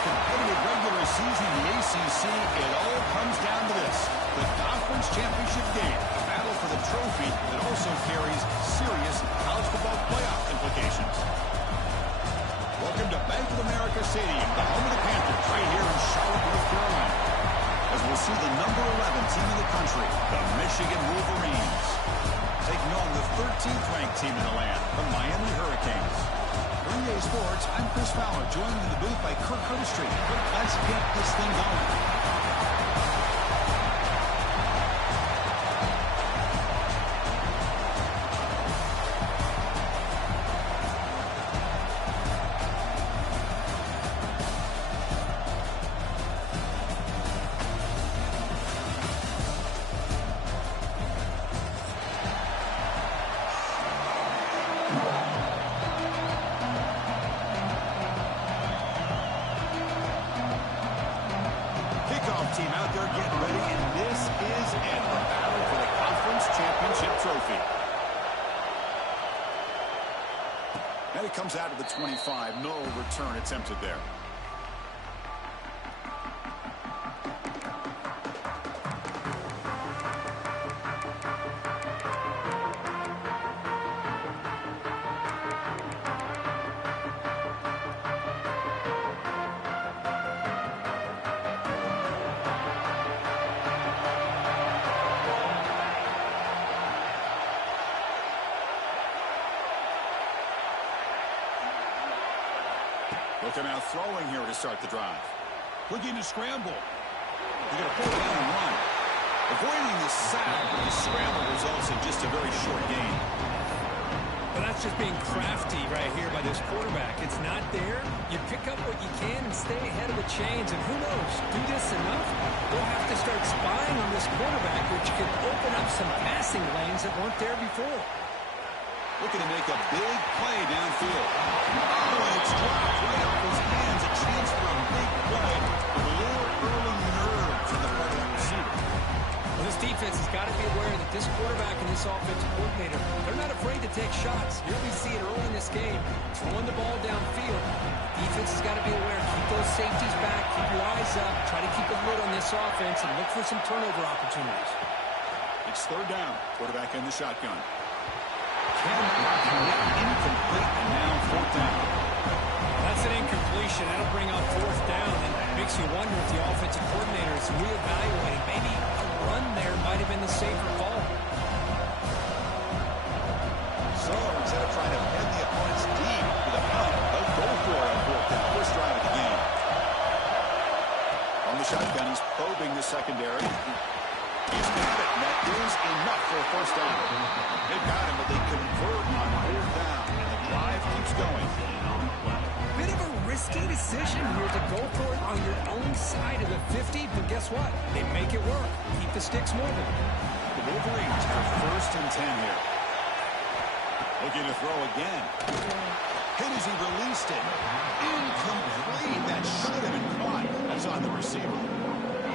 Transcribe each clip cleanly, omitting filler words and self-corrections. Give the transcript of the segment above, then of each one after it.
competitive regular season in the ACC, it all comes down to this: the conference championship game, a battle for the trophy that also carries serious college football playoff implications. Welcome to Bank of America Stadium, the home of the Panthers, right here in Charlotte, North Carolina, as we'll see the number 11 team in the country, the Michigan Wolverines, taking on the 13th ranked team in the land, the Miami Hurricanes. Green Day Sports, I'm Chris Fowler, joined in the booth by Kirk Curtis. Let's get this thing going. Team out there getting ready, and this is it, the battle for the conference championship trophy. And it comes out of the 25. No return attempted there. Looking out throwing here to start the drive. Looking to scramble. They're going to pull it down and run. Avoiding the sack, the scramble results in just a very short gain. But that's just being crafty right here by this quarterback. It's not there. You pick up what you can and stay ahead of the chains. And who knows, do this enough, they'll have to start spying on this quarterback, which could open up some passing lanes that weren't there before. Looking to make a big play downfield. Oh, and it's dropped right off his hands. A chance for a big play. A little early nerves on the part of the receiver. Well, this defense has got to be aware that this quarterback and this offensive coordinator, they're not afraid to take shots. Here we see it early in this game, throwing the ball downfield. Defense has got to be aware. Keep those safeties back. Keep your eyes up. Try to keep a lid on this offense and look for some turnover opportunities. It's third down. Quarterback in the shotgun. Cannot connect, incomplete, and now fourth down. That's an incompletion. That'll bring up fourth down, and makes you wonder if the offensive coordinator is reevaluating. Maybe a run there might have been the safer call. So instead of trying to head the opponents deep with a punt, they'll go for it on fourth down. First drive of the game. On the shotgun, he's probing the secondary. He's got it, and that is enough for a first down. They've got him, but they convert on fourth down, and the drive keeps going. Bit of a risky decision here to go for it on your own side of the 50, but guess what? They make it work. Keep the sticks moving. The Wolverines have first and 10 here. Looking to throw again. Hit as he released it. Incomplete. That should have been caught. That's on the receiver.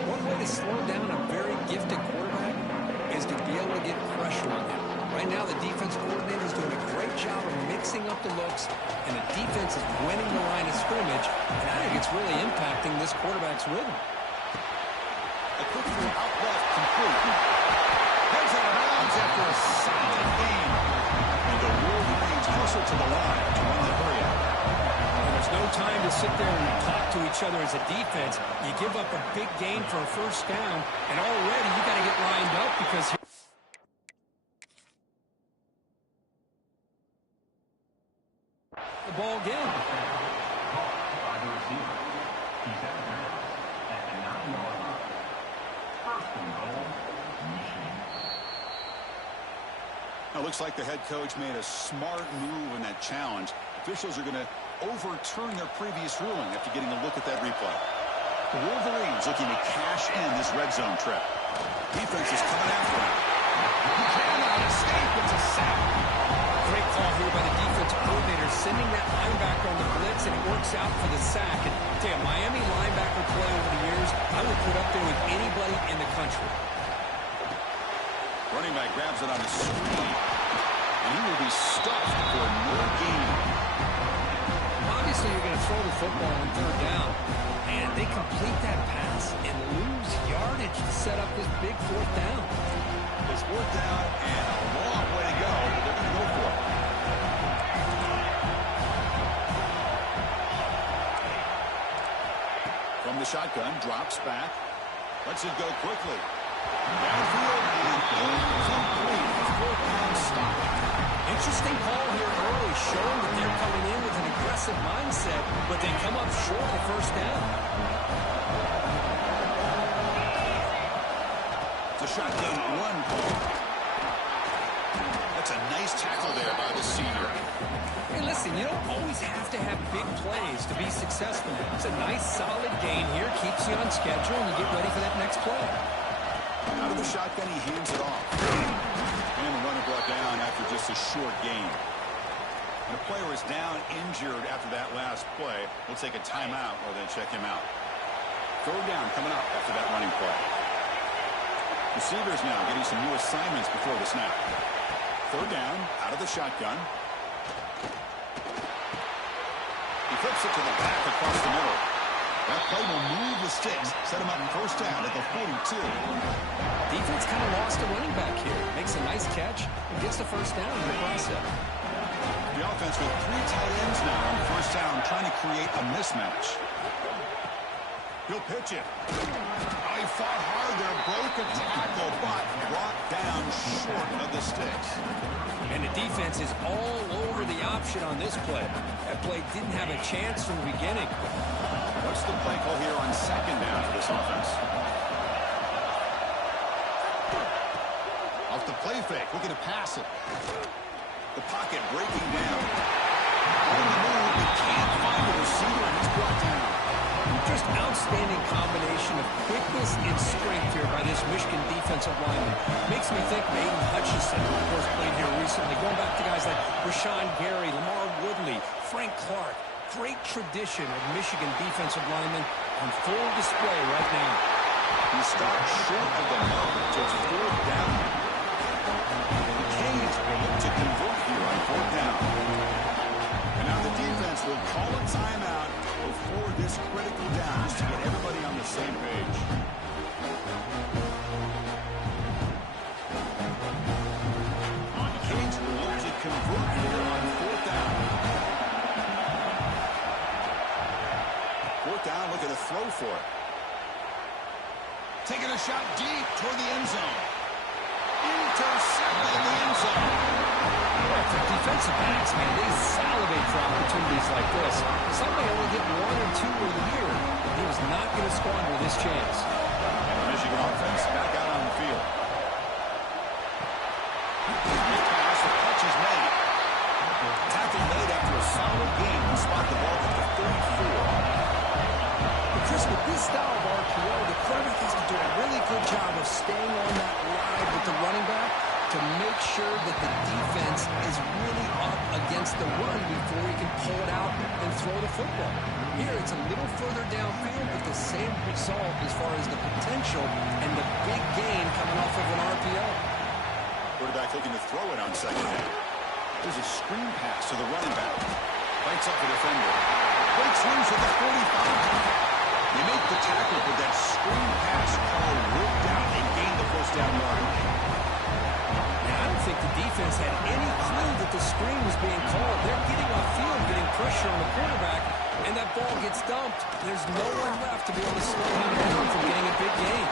One way to slow down a very gifted quarterback is to be able to get pressure on him. Right now, the defense coordinator is doing a great job of mixing up the looks, and the defense is winning the line of scrimmage, and I think it's really impacting this quarterback's rhythm. A quick throw out left, complete. Heads out of bounds after a solid gain. And the Wolverines hustle to the line to run the hurry out. There's no time to sit there and talk to each other as a defense. You give up a big gain for a first down, and already you got to get lined up because the ball again. Now, looks like the head coach made a smart move in that challenge. Officials are going to overturn their previous ruling after getting a look at that replay. The Wolverines looking to cash in this red zone trip. Defense is coming after him. He cannot escape. It's a sack. Great call here by the defense coordinator, sending that linebacker on the blitz, and it works out for the sack. And I tell you, Miami linebacker play over the years, I would put up there with anybody in the country. Running back grabs it on the screen, and he will be stuffed for no gain. Obviously, you're going to throw the football on third down. And they complete that pass and lose yardage to set up this big fourth down. It's fourth down and a long way to go, but they're going to go for it. From the shotgun, drops back. Lets it go quickly. Downfield and incomplete. Fourth down stop. Interesting call here early, showing that they're coming in with an aggressive mindset, but they come up short of the first down. It's a shotgun run call. That's a nice tackle there by the senior. Hey, listen, you don't always have to have big plays to be successful. It's a nice, solid gain here, keeps you on schedule, and you get ready for that next play. Out of the shotgun, he hands it off. And the runner brought down after just a short gain. When a player is down injured after that last play, we'll take a timeout or then check him out. Third down coming up after that running play. Receivers now getting some new assignments before the snap. Third down, out of the shotgun. He flips it to the back across the middle. That play will move the sticks, set him up in first down at the 42. Defense kind of lost a running back here. Makes a nice catch and gets the first down in the process. The offense with 3 tight ends now on first down, trying to create a mismatch. He'll pitch it. Oh, he fought hard there, broke a tackle, but brought down short of the sticks. And the defense is all over the option on this play. That play didn't have a chance from the beginning. What's the play call here on second down for this offense? Off the play fake, looking to pass it. The pocket breaking down. On the move, he can't find a receiver, and he's brought down. Just outstanding combination of quickness and strength here by this Michigan defensive lineman. Makes me think of Aiden Hutchinson, who of course played here recently. Going back to guys like Rashawn Gary, Lamar Woodley, Frank Clark. Great tradition of Michigan defensive linemen on full display right now. He stopped short of the mark to fourth down. The Canes will look to convert here on fourth down. And now the defense will call a timeout before this critical down, just to get everybody on the same page. The Canes will look to convert here on fourth down. Fourth down, looking to throw for it. Taking a shot deep toward the end zone. Intercepted in the end zone. For defensive backs, man, they salivate for opportunities like this. Some may only get 1 or 2 a year. He was not going to squander this chance. And the Michigan offense back out on the field. Pass, the catch is made. Tackle made after a solid gain to spot the ball at the 34. Chris, with this style of RPO, the quarterback has to do a really good job of staying on that ride with the running back to make sure that the defense is really up against the run before he can pull it out and throw the football. Here, it's a little further downfield, but the same result as far as the potential and the big gain coming off of an RPO. Quarterback looking to throw it on second down. There's a screen pass to the running back. Bites up the defender. Breaks loose at the 45. They make the tackle, but that screen pass call ripped out and gained the first down yard. Now, I don't think the defense had any clue that the screen was being called. They're getting off field, getting pressure on the quarterback, and that ball gets dumped. There's no one left to be able to slow him down from getting a big gain.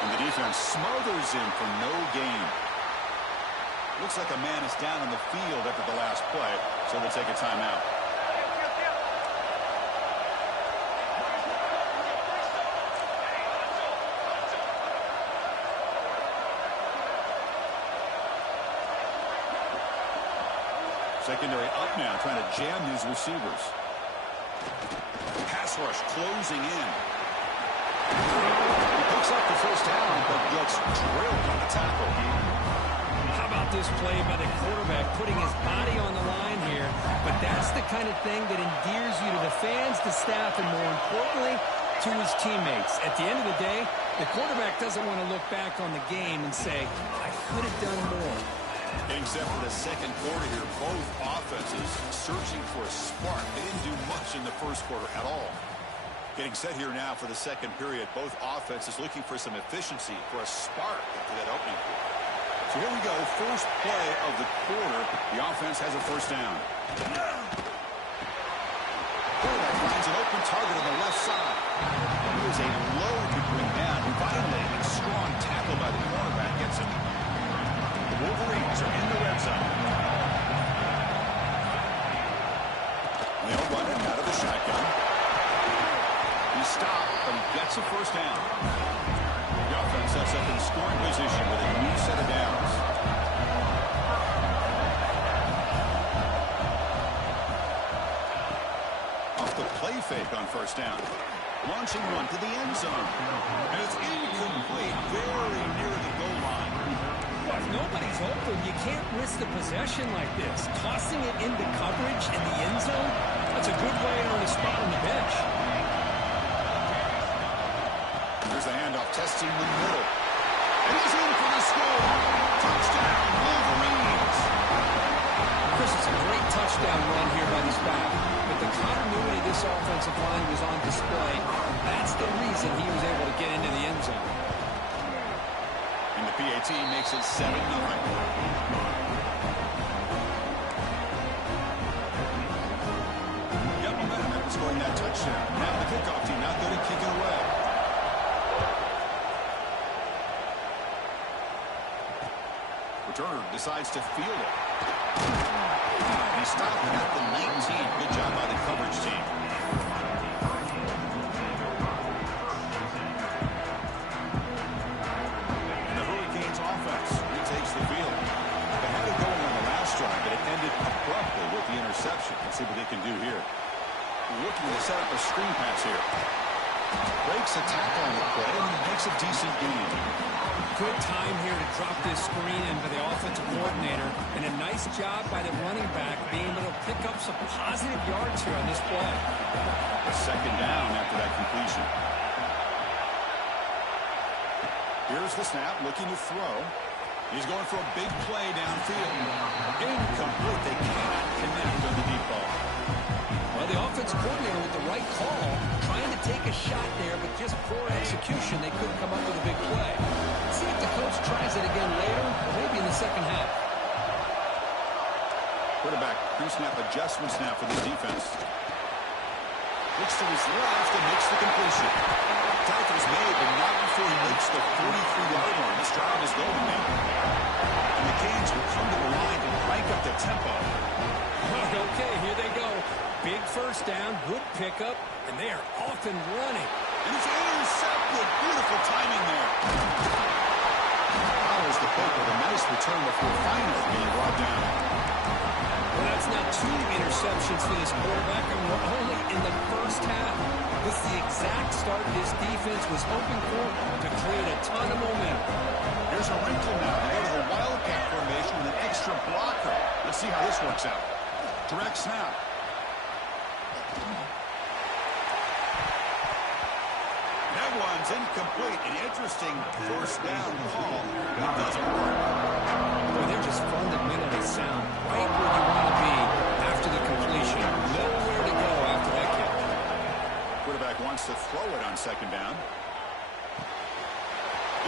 And the defense smothers him for no gain. Looks like a man is down on the field after the last play, so they'll take a timeout. Secondary up now, trying to jam these receivers. Pass rush closing in. He picks up the first down, but gets drilled on the tackle. How about this play by the quarterback, putting his body on the line here? But that's the kind of thing that endears you to the fans, the staff, and more importantly, to his teammates. At the end of the day, the quarterback doesn't want to look back on the game and say, I could have done more. Getting set for the second quarter here, both offenses searching for a spark. They didn't do much much in the first quarter at all. Getting set here now for the second period. Both offenses looking for some efficiency, for a spark after that opening quarter. So here we go. First play of the quarter. The offense has a first down. Quarterback finds an open target on the left side. It was a load to bring down. Finally, a strong tackle by the cornerback gets him. The Wolverines are in the red zone. They'll run it out of the shotgun. He stopped, but he gets a first down. The offense sets up in scoring position with a new set of downs. Off the play fake on first down. Launching one to the end zone. And it's incomplete, very near the goal line. Well, if nobody's open, you can't risk the possession like this. Tossing it into coverage in the end zone, that's a good way to earn a spot on the bench. Here's the handoff, testing the middle. And he's in for the score. Touchdown, Wolverines. Chris, it's a great touchdown run here by this back. But the continuity of this offensive line was on display. That's the reason he was able to get into the end zone. And the PAT makes it 7-0. Got momentum after scoring that touchdown. Now the kickoff team not good at kicking away. Returner decides to field it. He stopped it at the 19. Good job by the coverage team. And the Hurricanes offense retakes the field. They had it going on the last drive, but it ended abruptly with the interception. Let's see what they can do here. Looking to set up a screen pass here. Breaks a tackle on the play and makes a decent gain. Good time here to drop this screen in by the offensive coordinator, and a nice job by the running back being able to pick up some positive yards here on this play. A second down after that completion. Here's the snap, looking to throw. He's going for a big play downfield. Incomplete. They cannot connect on the deep ball. Well, the offensive coordinator with the right call, trying to take a shot there, but just poor execution. They couldn't come up with a big play. See if the coach tries it again later, or maybe in the second half. Quarterback pre-snap adjustments now for this defense. Looks to his left and makes the completion. Tacklers made, but not before he makes the 43-yard line. This drive is going now. And the Canes will come to the line and crank up the tempo. Okay, here they go. Big first down, good pickup, and they are off and running. And it's intercepted. Beautiful timing there. Follows the poke with a nice return before finally being brought down. Well, that's now 2 interceptions for this quarterback, and we're only in the first half. This is the exact start this defense was hoping for to create a ton of momentum. Here's a wrinkle now. They go to the wildcat formation with an extra blocker. Let's see how this works out. Direct snap. That one's incomplete. An interesting first down call. It doesn't work. Boy, they're just fundamentally sound. Right where you want to be after the completion. Nowhere to go after that kick. Quarterback wants to throw it on second down.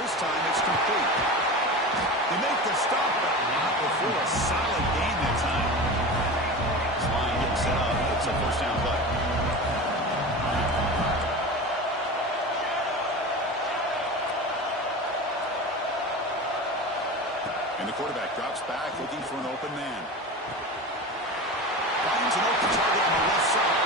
This time it's complete. They make the stop, but not before a solid gain that time. This line getting set up. It's a first down play. And the quarterback drops back looking for an open man. Finds an open target on the left side.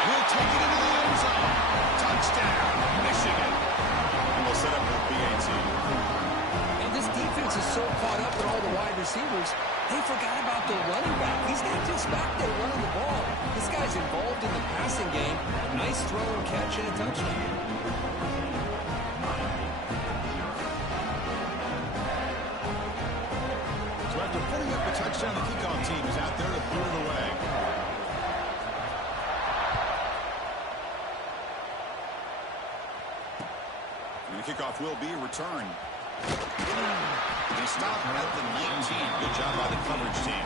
And he'll take it into the end zone. Touchdown, Michigan. And we'll set up the PAT. Now, this defense is so caught up with all the wide receivers, they forgot about their running back. He's not just back there running the ball. This guy's involved in the passing game. Nice throw and catch and a touchdown. After putting up a touchdown, the kickoff team is out there to boot it away. And the kickoff will be returned. They stop at the 19. Good job by the coverage team.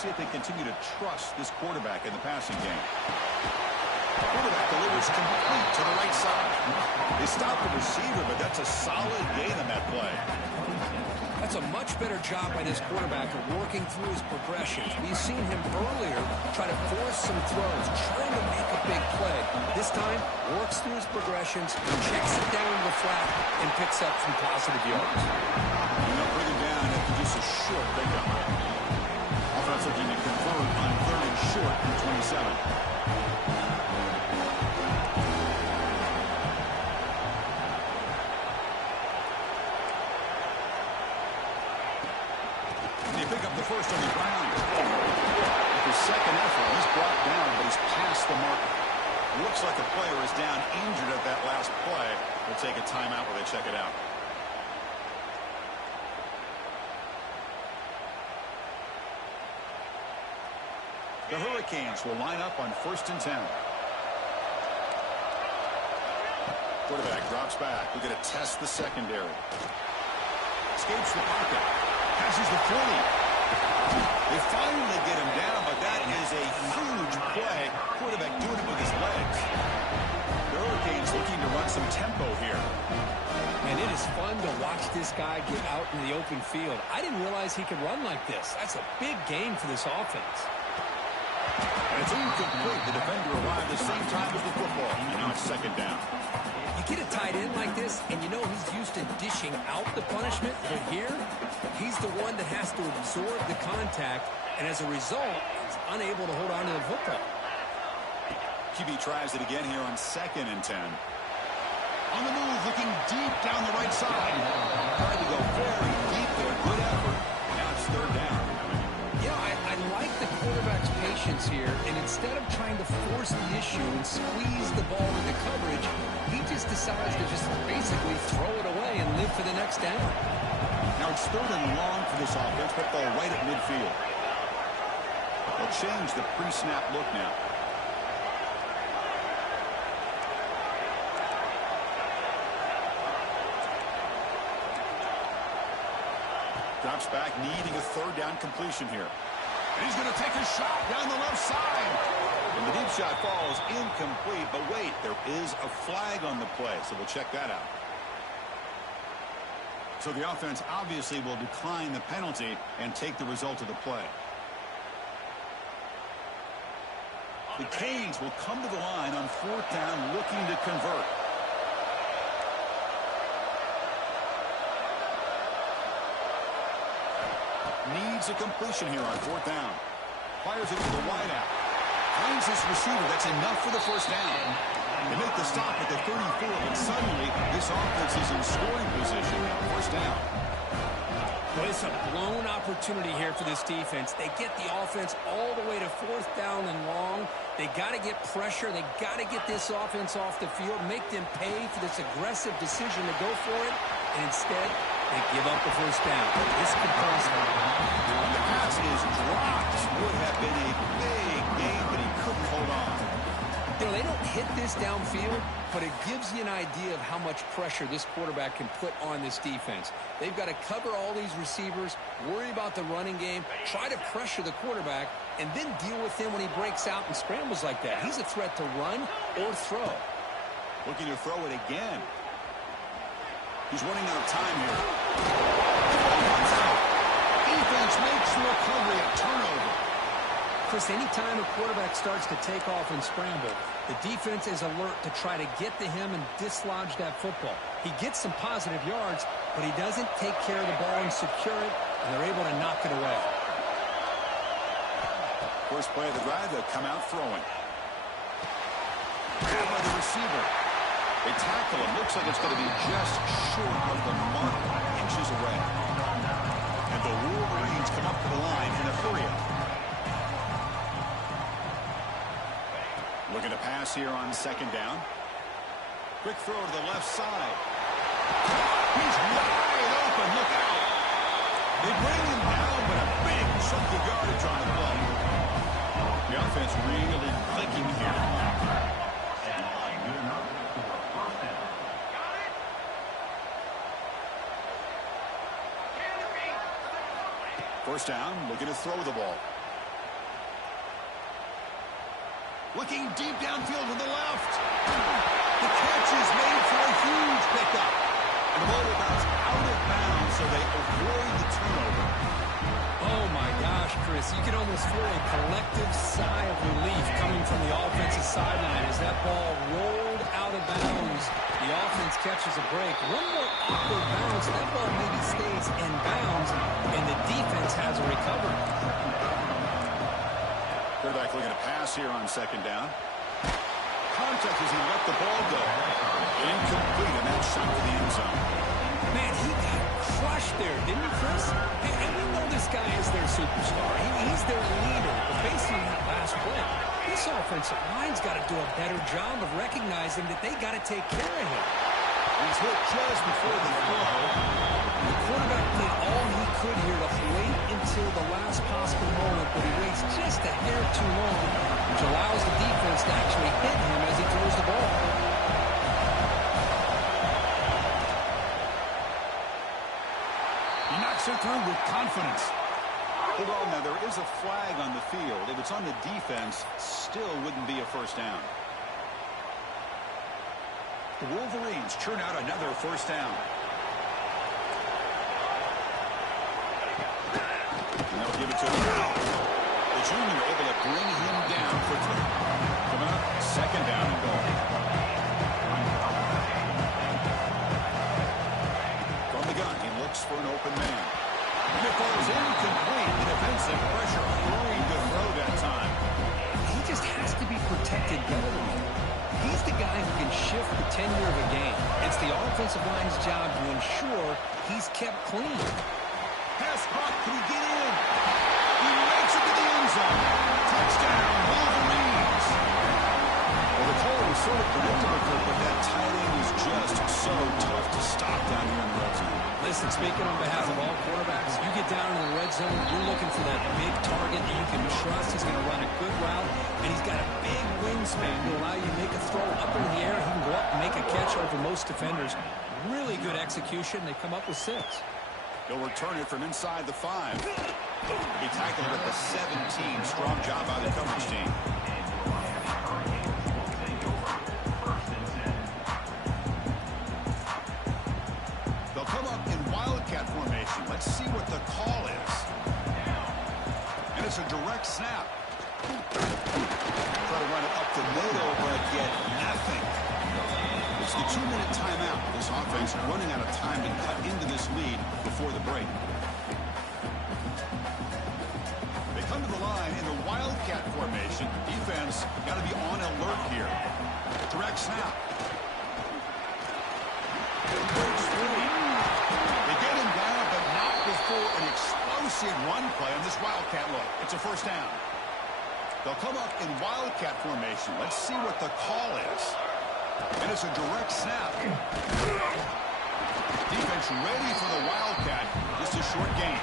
see if they continue to trust this quarterback in the passing game. Quarterback delivers complete to the right side. They stop the receiver, but that's a solid gain on that play. That's a much better job by this quarterback of working through his progressions. We've seen him earlier try to force some throws, trying to make a big play. This time, works through his progressions, checks it down to the flat, and picks up some positive yards. Bring him down after just a short pickup. Offense looking to convert on 3rd and short from 27. First on the ground. With his second effort, he's brought down, but he's past the mark. Looks like a player is down injured at that last play. We'll take a timeout while they check it out. The Hurricanes will line up on 1st and 10. Quarterback drops back. We're going to test the secondary. Escapes the pocket. Passes the 40. They finally get him down, but that is a huge play. Quarterback doing it with his legs. The Hurricanes looking to run some tempo here. And it is fun to watch this guy get out in the open field. I didn't realize he could run like this. That's a big game for this offense. And it's incomplete. The defender arrived the same time as the football. And now it's 2nd down. You get a tight end like this, and you know he's used to dishing out the punishment, but here, he's the one that has to absorb the contact, and as a result, he's unable to hold on to the football. QB tries it again here on 2nd and 10. On the move, looking deep down the right side. Trying to go very deep there. Good effort. Now it's 3rd down. Yeah, I like the quarterback's patience here, and instead of trying to force the issue and squeeze the ball into coverage, he just decides to just basically throw it away and live for the next down. Now it's 3rd and long for this offense, but they'll right at midfield. They'll change the pre-snap look now. Drops back, needing a 3rd down completion here. And he's going to take a shot down the left side. And the deep shot falls incomplete. But wait, there is a flag on the play, so we'll check that out. So the offense obviously will decline the penalty and take the result of the play. The Canes will come to the line on 4th down, looking to convert. Needs a completion here on 4th down. Fires it to the wideout. Finds his receiver. That's enough for the 1st down. They make the stop at the 34, but suddenly this offense is in scoring position. 1st down. Well, it's a blown opportunity here for this defense. They get the offense all the way to 4th down and long. They got to get pressure. They got to get this offense off the field, make them pay for this aggressive decision to go for it, and instead they give up the 1st down. This could cost them. The pass is dropped. Would have been a big game, but he couldn't hold on. You know, they don't hit this downfield, but it gives you an idea of how much pressure this quarterback can put on this defense. They've got to cover all these receivers, worry about the running game, try to pressure the quarterback, and then deal with him when he breaks out and scrambles like that. He's a threat to run or throw. Looking to throw it again. He's running out of time here. Defense makes the recovery, a turnover. Chris, anytime a quarterback starts to take off and scramble, the defense is alert to try to get to him and dislodge that football. He gets some positive yards, but he doesn't take care of the ball and secure it, and they're able to knock it away. First play of the drive, they'll come out throwing. Grabbed by the receiver. They tackle him. Looks like it's going to be just short of the mark, inches away. And the Wolverines come up to the line in a hurry-up. Looking to pass here on 2nd down. Quick throw to the left side. He's wide open. Look out. They bring him down, but a big chunk of yardage on the play. The offense really clicking here. First down, looking to throw the ball. Looking deep downfield to the left. The catch is made for a huge pickup. And the ball will bounce out of bounds, so they avoid the turnover. Oh, my gosh, Chris. You can almost feel a collective sigh of relief coming from the offensive sideline as that ball rolled out of bounds. The offense catches a break. One more awkward bounce. That ball maybe stays in bounds, and the defense has a recovery. Quarterback looking to pass here on second down. Contact as he let the ball go. Incomplete, and that shot to the end zone. Man, he got crushed there, didn't he, Chris? And we know this guy is their superstar. He's their leader. But based on that last play, this offensive line's got to do a better job of recognizing that they got to take care of him. He's hit just before the throw. The quarterback did all he could here to wait until the last possible moment, but he waits just a hair too long, which allows the defense to actually hit him as he throws the ball. He knocks it through with confidence. Well, now there is a flag on the field. If it's on the defense, still wouldn't be a first down. The Wolverines churn out another first down. And they'll give it to him. The junior able to bring him down quickly. Coming up, second down and goal. From the gun, he looks for an open man. And it falls incomplete. The defensive pressure hurried to throw that time. He just has to be protected better than that. He's the guy who can shift the tenure of a game. It's the offensive line's job to ensure he's kept clean. Pass caught. Can he get in? He makes it to the end zone. Touchdown, Wolverines. Well, the call was sort of predictable, but that tight end is just so tough to stop down here in the red zone. Listen, speaking on behalf of all quarterbacks, you get down in the red zone, you're looking for that big target that you can trust. He's going to run a good route, and he's got a big wingspan to allow you to make a throw up in the air. He can go up and make a catch over most defenders. Really good execution. They come up with 6. He'll return it from inside the 5. He tackled it at the 17. Strong job by the coverage team. They'll come up in wildcat formation. Let's see what the call is. And it's a direct snap. Try to run it up the middle, but yet nothing. It's the 2-minute timeout. This offense running out of time to cut into this lead before the break. They come to the line in the wildcat formation. Defense got to be on alert here. Direct snap. Breaks free. They get him down, but not before an explosive run play on this wildcat look. It's a first down. They'll come up in wildcat formation. Let's see what the call is. And it's a direct snap. Defense ready for the wildcat. Just a short gain.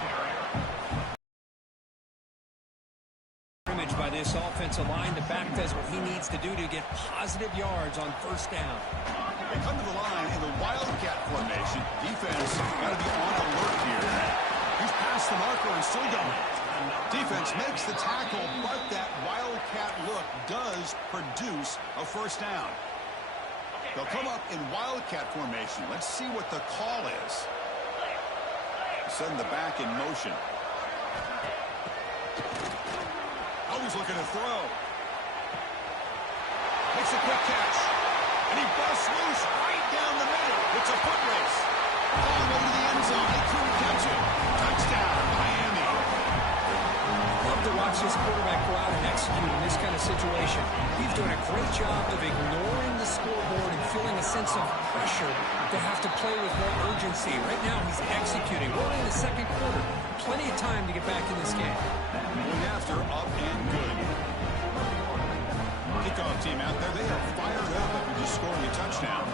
By this offensive line, the back does what he needs to do to get positive yards on first down. They come to the line in the wildcat formation. Defense got to be on alert here. He's past the marker and still going. Defense makes the tackle, but that wildcat look does produce a first down. They'll come up in wildcat formation. Let's see what the call is. Send the back in motion. Always looking to throw. Makes a quick catch. And he busts loose right down the middle. It's a foot race. All the way to the end zone. They couldn't catch it. Touchdown, Miami. Love to watch this quarterback go out and execute in this kind of situation. He's doing a great job of ignoring the scoreboard and feeling a sense of pressure to have to play with more urgency. Right now, he's executing. We're in the second quarter. Plenty of time to get back in this game. Going after, up and good. Kickoff team out there. They are fired up after just scoring a touchdown.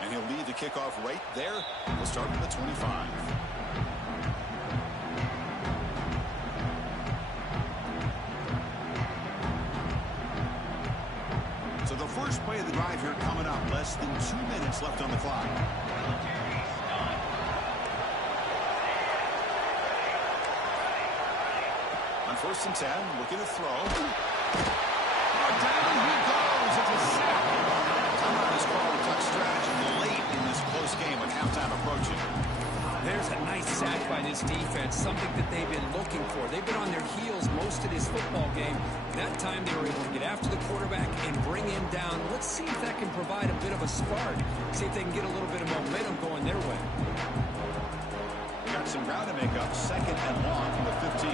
And he'll lead the kickoff right there. We'll start with the 25. So the first play of the drive here coming up. Less than 2 minutes left on the clock. First and 10, looking to throw. Oh, down he goes. It's a sack. Timeout is called to reflect strategy late in this close game with halftime approaching. There's a nice sack by this defense, something that they've been looking for. They've been on their heels most of this football game. That time they were able to get after the quarterback and bring him down. Let's see if that can provide a bit of a spark. See if they can get a little bit of momentum going their way. We got some ground to make up. Second and long from the 15.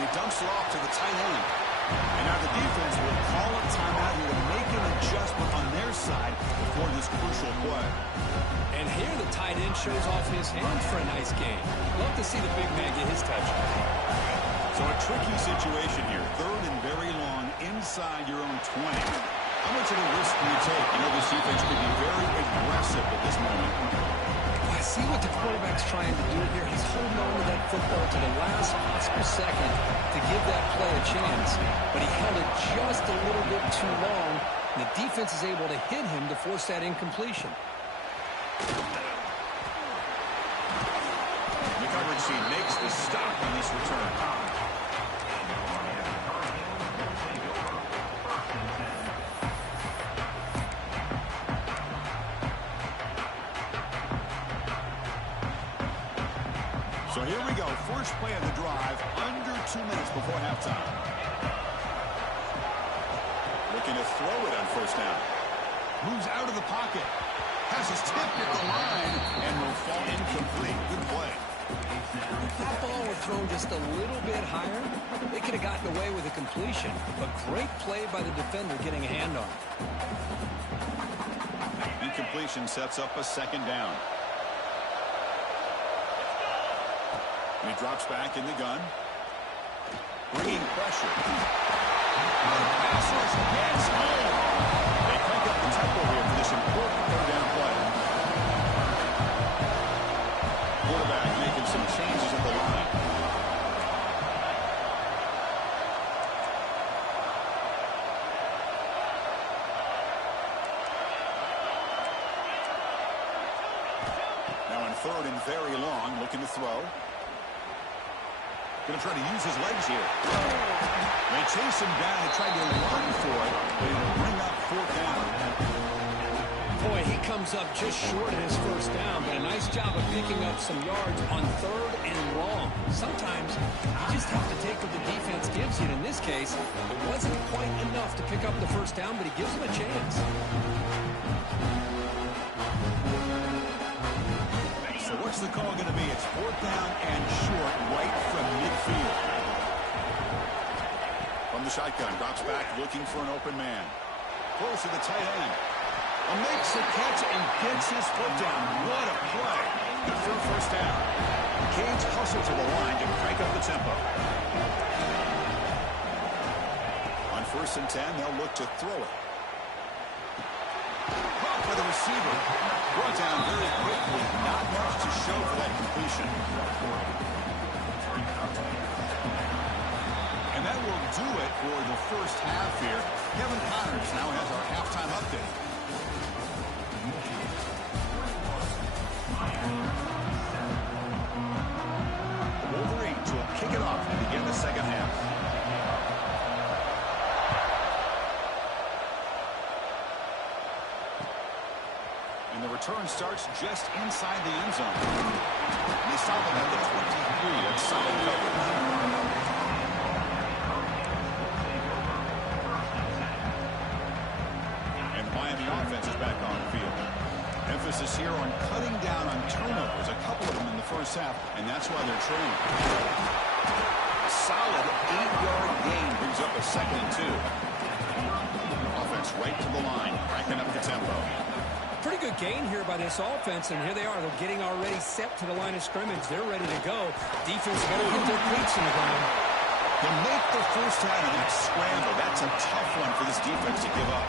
And he dumps it off to the tight end. And now the defense will call a timeout here to make an adjustment on their side before this crucial play. And here the tight end shows off his hands for a nice game. Love to see the big man get his touchdown. So a tricky situation here. Third and very long inside your own 20. How much of a risk do you take? You know this defense could be very aggressive at this moment. I see what the quarterback's trying to do here. He's holding on to that football to the last possible second to give that play a chance. But he held it just a little bit too long. And the defense is able to hit him to force that incompletion. The coverage team makes the stop on this return. So here we go. First play of the drive, under 2 minutes before halftime. Looking to throw it on first down. Moves out of the pocket. Has his tip at the line and will fall incomplete. Good play. If that ball were thrown just a little bit higher, they could have gotten away with a completion. But great play by the defender getting a hand on it. Incompletion sets up a second down. And he drops back in the gun. Bringing pressure. Pass rush gets home. They crank up the tempo here for this important third down play. Quarterback making some changes at the line. Now in third and very long, looking to throw. Going to try to use his legs here. They chase him down and try to run for it, but he'll bring up fourth down. Boy, he comes up just short of his first down, but a nice job of picking up some yards on third and long. Sometimes you just have to take what the defense gives you. And in this case, it wasn't quite enough to pick up the first down, but he gives him a chance. So what's the call going to be? It's fourth down and short right from midfield. From the shotgun, drops back looking for an open man. Close to the tight end. Makes the catch and gets his foot down. What a play. Good for a first down. Canes hustle to the line to crank up the tempo. On first and 10, they'll look to throw it. Caught by the receiver. Brought down very quickly. Not much to show for that completion. And that will do it for the first half here. Kevin Connors now has our halftime update. The Wolverines will kick it off and begin the second half. And the return starts just inside the end zone. They stop it at the 23. That's solid coverage. And the Miami offense is back on the field. Emphasis here on cutting down on turnovers, a couple of them in the first half, and that's why they're trailing. Solid 8-yard gain brings up a second and 2. Offense right to the line, cranking up the tempo. Pretty good gain here by this offense, and here they are. They're getting already set to the line of scrimmage. They're ready to go. Defense better get their cleats in the ground. To make the first out of that scramble, that's a tough one for this defense to give up.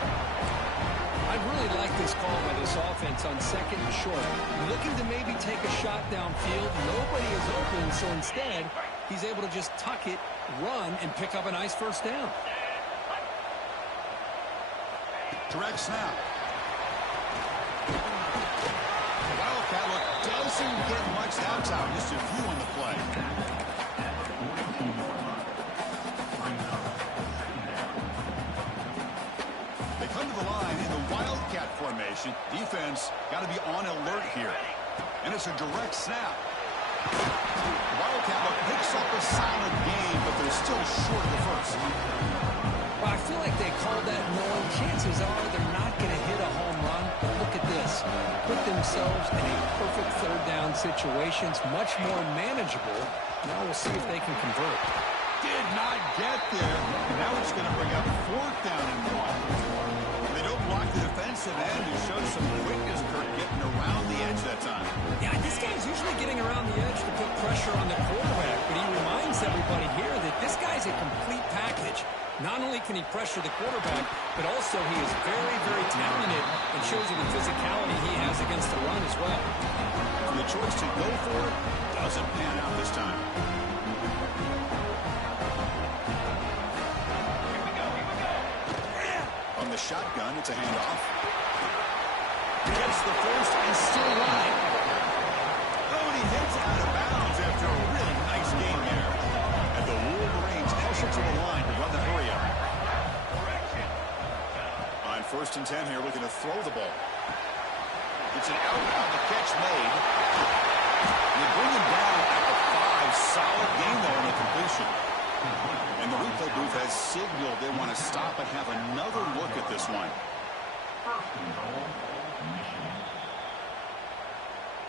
I really like this call by this offense on second and short. Looking to maybe take a shot downfield. Nobody is open, so instead, he's able to just tuck it, run, and pick up a nice first down. Direct snap. The Wildcat look does Snaps out, just a few on the play. They come to the line in the Wildcat formation. Defense got to be on alert here. And it's a direct snap. Wildcat picks up a solid game, but they're still short of the first. Well, I feel like they called that knowing chances are they're not going to hit a home run. But look at this. Put themselves in a perfect third down situation. It's much more manageable. Now we'll see if they can convert. Did not get there. Now it's going to bring up 4th down and 1. They don't block the defensive end. Who shows some quickness, Kirk, getting around the edge that time. Yeah, this guy's usually getting around the edge to put pressure on the quarterback, but he reminds everybody here that this guy's a complete package. Not only can he pressure the quarterback, but also he is very, very talented and shows you the physicality he has against the run as well. And the choice to go for it doesn't pan out this time. On the shotgun, it's a handoff. Gets the first and still running. Oh, and he hits out of bounds after a really nice game there. And the Wolverines usher to the line to run the hurry up. On 1st and 10 here, looking to throw the ball. It's an out, the catch made. They bring him down at the 5. Solid game, though, on the completion. And the replay booth has signaled they want to stop and have another look at this one.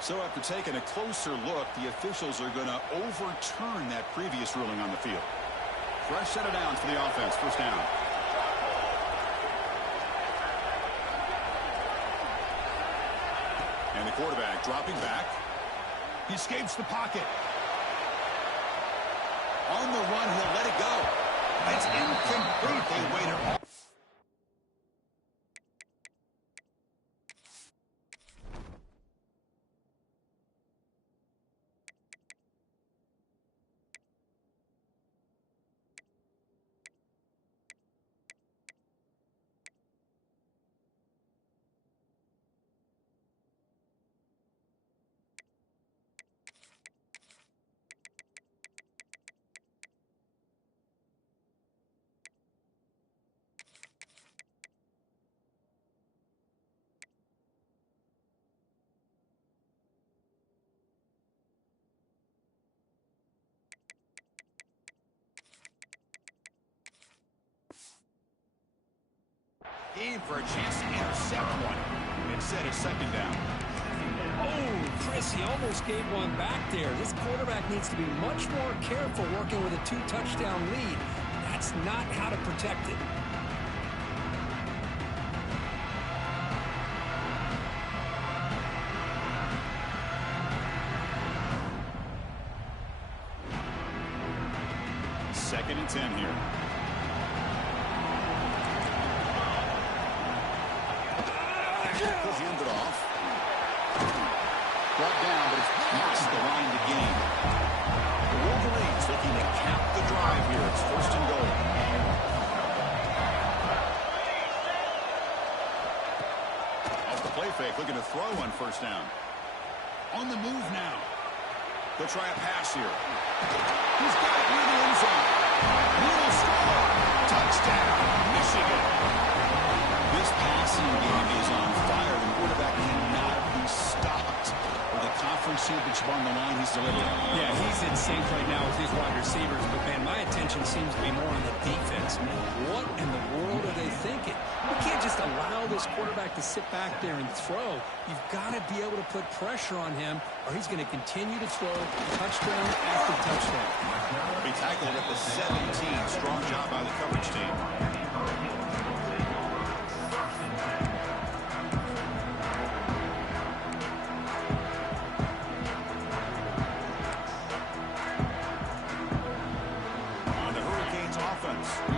So after taking a closer look, the officials are going to overturn that previous ruling on the field. Fresh set of downs for the offense. 1st down. And the quarterback dropping back. He escapes the pocket. On the run, he'll let it go. It's incomplete. They waited all. In for a chance to intercept one. Instead, a 2nd down. Oh, Chris, he almost gave one back there. This quarterback needs to be much more careful working with a 2-touchdown lead. That's not how to protect it. Second and 10 here. Hand it off. Brought down, but it's past the line to gain. The Wolverines looking to cap the drive here. It's 1st and goal. Off the play fake, looking to throw on 1st down. On the move now. They'll try a pass here. He's got it near the end zone. He'll score. Touchdown, Michigan. This passing game is on fire. The quarterback cannot be stopped. With a conference championship on the line, he's delivering. Yeah, he's in sync right now with his wide receivers, but, man, my attention seems to be more on the defense. What in the world are they thinking? You can't just allow this quarterback to sit back there and throw. You've got to be able to put pressure on him, or he's going to continue to throw touchdown after touchdown. He tackled at the 17. Strong job by the coverage team.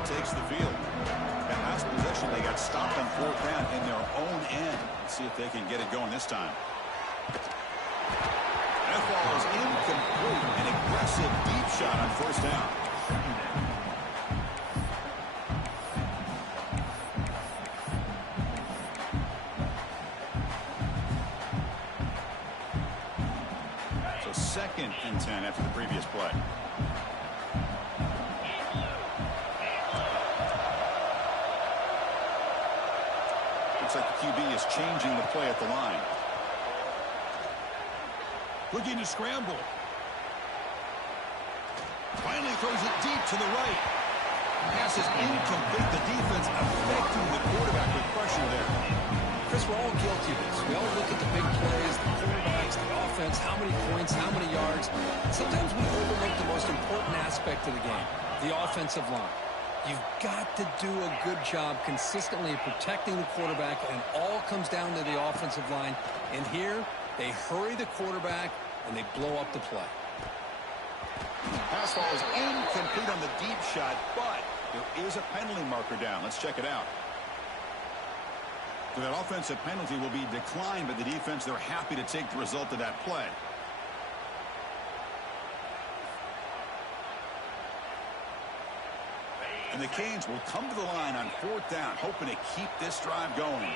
Takes the field. That last possession, they got stopped on 4th down in their own end. Let's see if they can get it going this time. That ball is incomplete. An aggressive deep shot on 1st down. So after the previous play. Looks like the QB is changing the play at the line. Looking to scramble. Finally throws it deep to the right. Pass is incomplete. The defense affecting the quarterback with pressure there. Chris, we're all guilty of this. We all look at the big plays, the quarterbacks, the offense, how many points, how many yards. Sometimes we overlook the most important aspect of the game, the offensive line. You've got to do a good job consistently protecting the quarterback, and all comes down to the offensive line. And here, they hurry the quarterback, and they blow up the play. Pass ball is incomplete on the deep shot, but there is a penalty marker down. Let's check it out. So that offensive penalty will be declined by the defense. They're happy to take the result of that play. And the Canes will come to the line on 4th down, hoping to keep this drive going.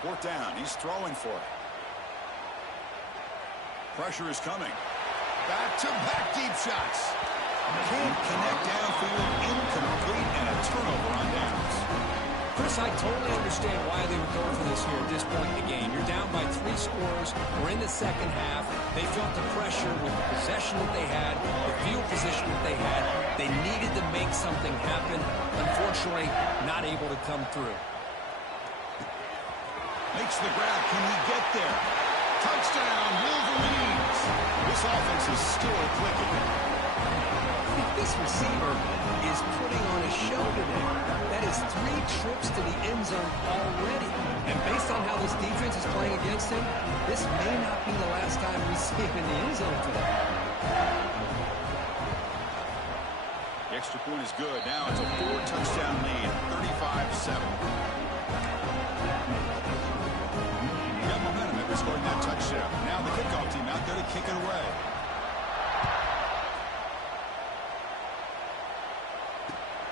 Fourth down. He's throwing for it. Pressure is coming. Back-to-back deep shots. Can't connect downfield. Incomplete, and a turnover on downs. Chris, I totally understand why they would go for this here at this point in the game. You're down by 3 scores. We're in the second half. They felt the pressure with the possession that they had, the field position that they had. They needed to make something happen. Unfortunately, not able to come through. Makes the grab. Can he get there? Touchdown, Wolverines. This offense is still clicking. This receiver is putting on a show today. That is 3 trips to the end zone already. And based on how this defense is playing against him, this may not be the last time we see him in the end zone today. The extra point is good. Now it's a 4-touchdown lead, 35-7. Got momentum after scoring that touchdown. Now the kickoff team out there to kick it away.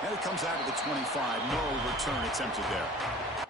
And it comes out of the 25. No return attempted there.